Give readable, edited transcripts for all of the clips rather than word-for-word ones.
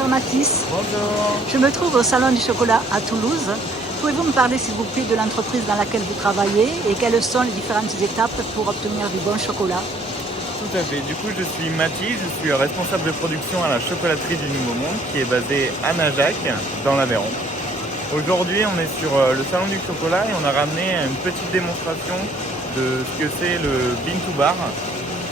Bonjour Mathis. Bonjour. Je me trouve au Salon du Chocolat à Toulouse. Pouvez-vous me parler s'il vous plaît de l'entreprise dans laquelle vous travaillez et quelles sont les différentes étapes pour obtenir du bon chocolat? Tout à fait. Du coup, je suis Mathis, je suis responsable de production à la chocolaterie du Nouveau Monde qui est basée à Najac, dans l'Aveyron. Aujourd'hui, on est sur le Salon du Chocolat et on a ramené une petite démonstration de ce que c'est le Bean to Bar.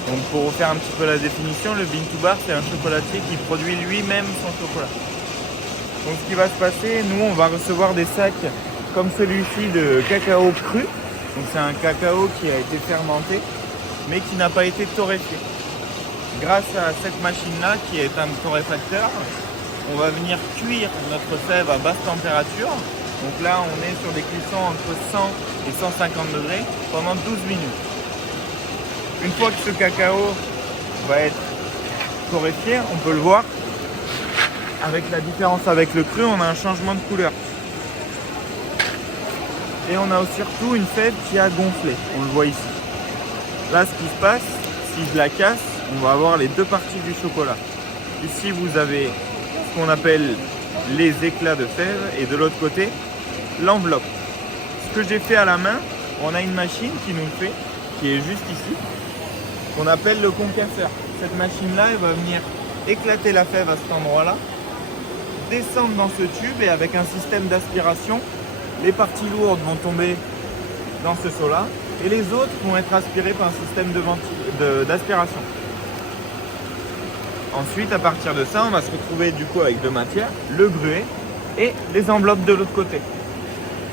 Donc pour vous faire un petit peu la définition, le Bean to Bar, c'est un chocolatier qui produit lui-même son chocolat. Donc ce qui va se passer, nous on va recevoir des sacs comme celui-ci de cacao cru. Donc c'est un cacao qui a été fermenté mais qui n'a pas été torréfié. Grâce à cette machine-là qui est un torréfacteur, on va venir cuire notre fève à basse température. Donc là on est sur des cuissons entre 100 et 150 degrés pendant 12 minutes. Une fois que ce cacao va être torréfié, on peut le voir. Avec la différence avec le cru, on a un changement de couleur. Et on a surtout une fève qui a gonflé, on le voit ici. Là, ce qui se passe, si je la casse, on va avoir les deux parties du chocolat. Ici, vous avez ce qu'on appelle les éclats de fève et de l'autre côté, l'enveloppe. Ce que j'ai fait à la main, on a une machine qui nous le fait, qui est juste ici, qu'on appelle le concasseur. Cette machine-là, elle va venir éclater la fève à cet endroit-là, descendre dans ce tube et avec un système d'aspiration, les parties lourdes vont tomber dans ce seau-là et les autres vont être aspirées par un système d'aspiration. Ensuite, à partir de ça, on va se retrouver du coup avec deux matières, le gruet et les enveloppes de l'autre côté.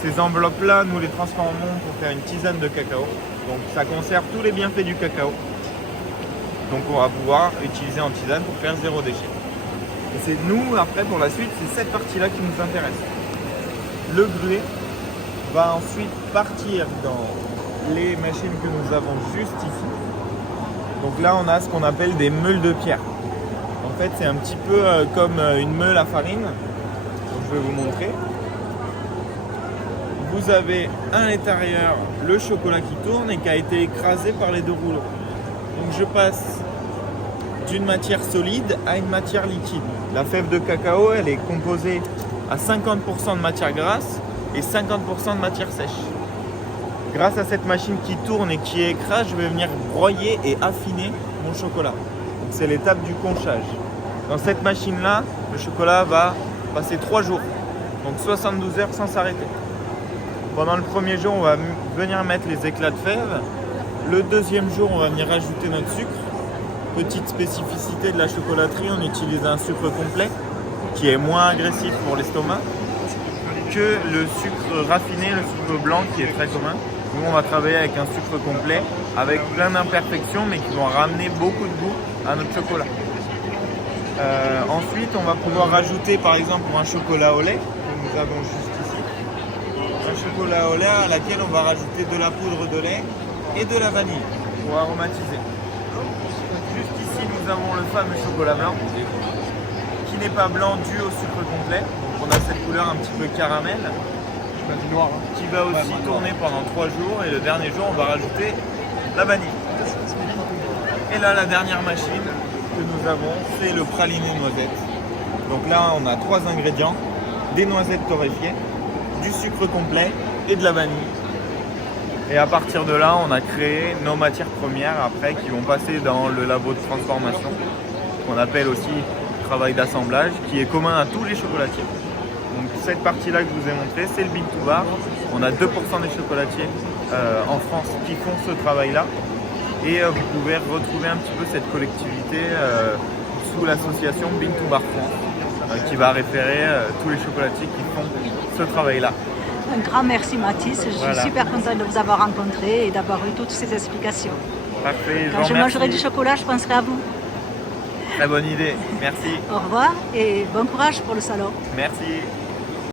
Ces enveloppes-là, nous les transformons pour faire une tisane de cacao. Donc ça conserve tous les bienfaits du cacao. Donc on va pouvoir utiliser en tisane pour faire zéro déchet. Et c'est nous, après, pour la suite, c'est cette partie-là qui nous intéresse. Le gruet va ensuite partir dans les machines que nous avons juste ici. Donc là, on a ce qu'on appelle des meules de pierre. En fait, c'est un petit peu comme une meule à farine. Donc, je vais vous montrer. Vous avez à l'intérieur le chocolat qui tourne et qui a été écrasé par les deux rouleaux. Donc je passe d'une matière solide à une matière liquide. La fève de cacao, elle est composée à 50% de matière grasse et 50% de matière sèche. Grâce à cette machine qui tourne et qui écrase, je vais venir broyer et affiner mon chocolat. Donc c'est l'étape du conchage. Dans cette machine-là, le chocolat va passer 3 jours, donc 72 heures sans s'arrêter. Pendant le premier jour, on va venir mettre les éclats de fève. Le deuxième jour, on va venir rajouter notre sucre. Petite spécificité de la chocolaterie, on utilise un sucre complet qui est moins agressif pour l'estomac que le sucre raffiné, le sucre blanc qui est très commun. Nous, on va travailler avec un sucre complet avec plein d'imperfections mais qui vont ramener beaucoup de goût à notre chocolat. Ensuite, on va pouvoir rajouter par exemple pour un chocolat au lait que nous avons juste ici, un chocolat au lait à laquelle on va rajouter de la poudre de lait et de la vanille pour aromatiser. Juste ici, nous avons le fameux chocolat blanc qui n'est pas blanc dû au sucre complet. Donc on a cette couleur un petit peu caramel qui va aussi tourner pendant 3 jours et le dernier jour, on va rajouter la vanille. Et là, la dernière machine que nous avons, c'est le praliné noisette. Donc là, on a 3 ingrédients, des noisettes torréfiées, du sucre complet et de la vanille. Et à partir de là, on a créé nos matières premières après qui vont passer dans le labo de transformation, qu'on appelle aussi travail d'assemblage, qui est commun à tous les chocolatiers. Donc cette partie-là que je vous ai montré, c'est le Bean to Bar. On a 2% des chocolatiers en France qui font ce travail-là. Et vous pouvez retrouver un petit peu cette collectivité sous l'association Bean to Bar France, qui va référer tous les chocolatiers qui font ce travail-là. Un grand merci Mathis, je suis super contente de vous avoir rencontré et d'avoir eu toutes ces explications. Parfait, Quand je mangerai du chocolat, je penserai à vous. Très bonne idée, merci. Au revoir et bon courage pour le salon. Merci.